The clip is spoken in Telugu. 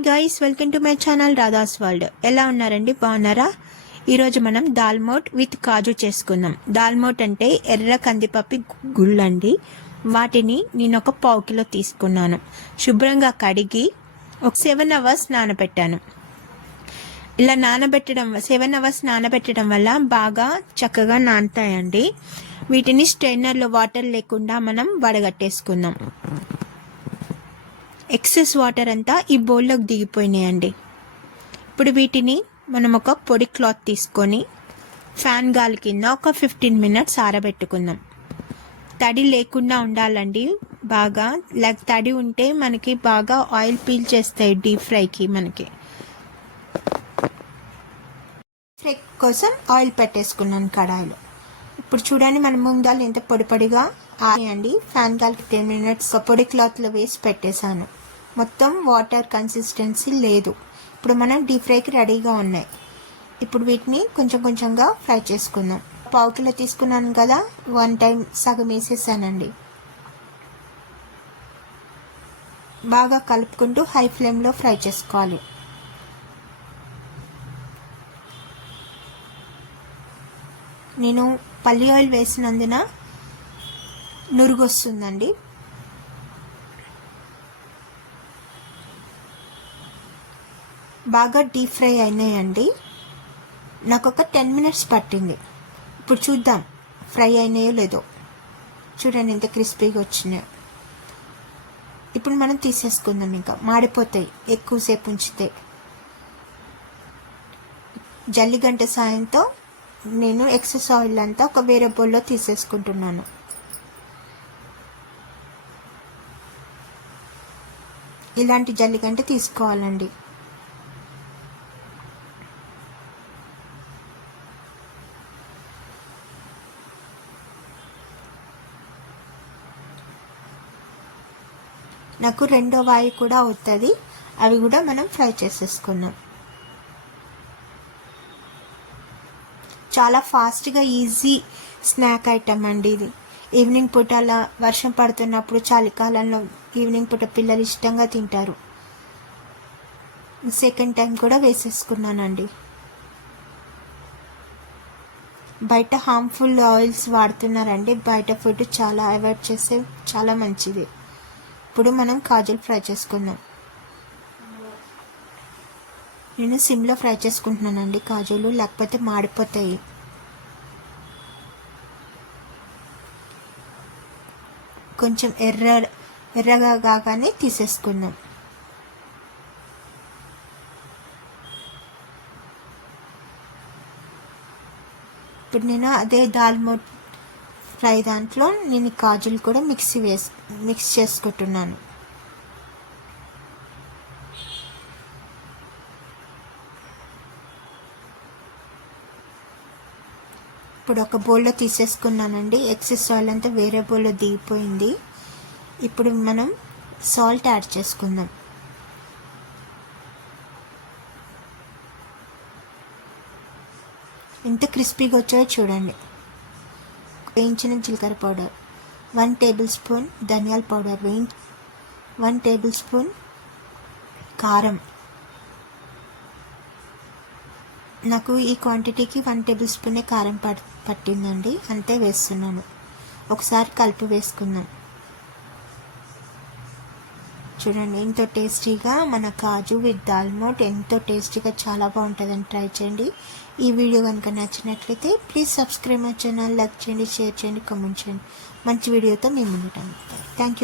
Hi guys, welcome to my channel Radha's world. ఎలా ఉన్నారండి? బాగున్నారా? ఈరోజు మనం దాల్మోట్ విత్ కాజు చేసుకుందాం. దాల్మోట్ అంటే ఎర్ర కందిపప్పు గుళ్ళండి. వాటిని నేను ఒక 1/2 కిలో తీసుకున్నాను. శుభ్రంగా కడిగి ఒక 7 అవర్స్ నానబెట్టాను. ఇలా 7 అవర్స్ నానబెట్టడం వల్ల బాగా చక్కగా నానతాయండి. వీటిని స్ట్రైనర్లో వాటర్ లేకుండా మనం వడగట్టేసుకుందాం. ఎక్సెస్ వాటర్ అంతా ఈ బౌల్లోకి దిగిపోయినాయండి. ఇప్పుడు వీటిని మనం ఒక పొడి క్లాత్ తీసుకొని ఫ్యాన్ గాలి కింద ఒక 15 మినిట్స్ ఆరబెట్టుకుందాం. తడి లేకుండా ఉండాలండి. బాగా తడి ఉంటే మనకి బాగా ఆయిల్ పీల్ చేస్తాయి డీప్ ఫ్రైకి. మనకి ఫ్రై కోసం ఆయిల్ పెట్టేసుకున్నాను కడాయిలో. ఇప్పుడు చూడండి మన ముందాలు ఎంత పొడి పొడిగా ఆయండి. ఫ్యాన్ గాలికి 10 మినిట్స్ పొడి క్లాత్లో వేసి పెట్టేశాను. మొత్తం వాటర్ కన్సిస్టెన్సీ లేదు. ఇప్పుడు మనం డీప్ ఫ్రైకి రెడీగా ఉన్నాయి. ఇప్పుడు వీటిని కొంచెం కొంచెంగా ఫ్రై చేసుకుందాం. 1/2 కిలో తీసుకున్నాను కదా, 1 టైం సగం వేసేసానండి. బాగా కలుపుకుంటూ హై ఫ్లేమ్లో ఫ్రై చేసుకోవాలి. నేను పల్లి ఆయిల్ వేసినందున నురుగు వస్తుందండి. బాగా డీప్ ఫ్రై అయినాయండి. నాకు ఒక 10 మినిట్స్ పట్టింది. ఇప్పుడు చూద్దాం ఫ్రై అయినాయో లేదో. చూడండి ఎంత క్రిస్పీగా వచ్చినాయో. ఇప్పుడు మనం తీసేసుకుందాం. ఇంకా మాడిపోతాయి ఎక్కువసేపు ఉంచితే. జల్లిగంట సాయంతో నేను ఎక్సెస్ ఆయిల్ అంతా ఒక వేరే బౌల్లో తీసేసుకుంటున్నాను. ఇలాంటి జల్లిగంట తీసుకోవాలండి. నాకు 2వ వాయి కూడా అవుతుంది. అవి కూడా మనం ఫ్రై చేసేసుకుందాం. చాలా ఫాస్ట్గా ఈజీ స్నాక్ ఐటమ్ అండి ఇది. ఈవినింగ్ పూట అలా వర్షం పడుతున్నప్పుడు చలికాలంలో ఈవినింగ్ పూట పిల్లలు ఇష్టంగా తింటారు. సెకండ్ టైం కూడా వేసేసుకున్నానండి. బయట హార్మ్ఫుల్ ఆయిల్స్ వాడుతున్నారండి. బయట ఫుడ్ చాలా అవాయిడ్ చేస్తే చాలా మంచిది. ఇప్పుడు మనం కాజులు ఫ్రై చేసుకుందాం. నేను సిమ్లో ఫ్రై చేసుకుంటున్నానండి కాజులు, లేకపోతే మాడిపోతాయి. కొంచెం ఎర్రగా కాగానే తీసేసుకుందాం. ఇప్పుడు నేను అదే దాల్మోట్ ఫ్రై దాంట్లో నేను కాజులు కూడా మిక్స్ చేసుకుంటున్నాను. ఇప్పుడు ఒక బౌల్లో తీసేసుకున్నానండి. ఎక్సెస్ ఆయిల్ అంతా వేరే బౌల్లో దిగిపోయింది. ఇప్పుడు మనం సాల్ట్ యాడ్ చేసుకుందాం. ఎంత క్రిస్పీగా వచ్చాయో చూడండి. వేయించిన జీలకర్ర పౌడర్, 1 టేబుల్ స్పూన్ ధనియాల పౌడర్, 1 టేబుల్ స్పూన్ కారం. నాకు ఈ క్వాంటిటీకి 1 టేబుల్ స్పూనే కారం పట్టిందండి. అంతే వేస్తున్నాను. ఒకసారి కలిపి వేసుకుందాం. చూడండి ఎంతో టేస్టీగా మన కాజు విత్ దాల్మోట్ ఎంతో టేస్టీగా చాలా బాగుంటుందని ట్రై చేయండి. ఈ వీడియో కనుక నచ్చినట్లయితే please subscribe my channel, like చేయండి, షేర్ చేయండి, కామెంట్ చేయండి. మంచి వీడియోతో మేము ఉంటాము. Thank you.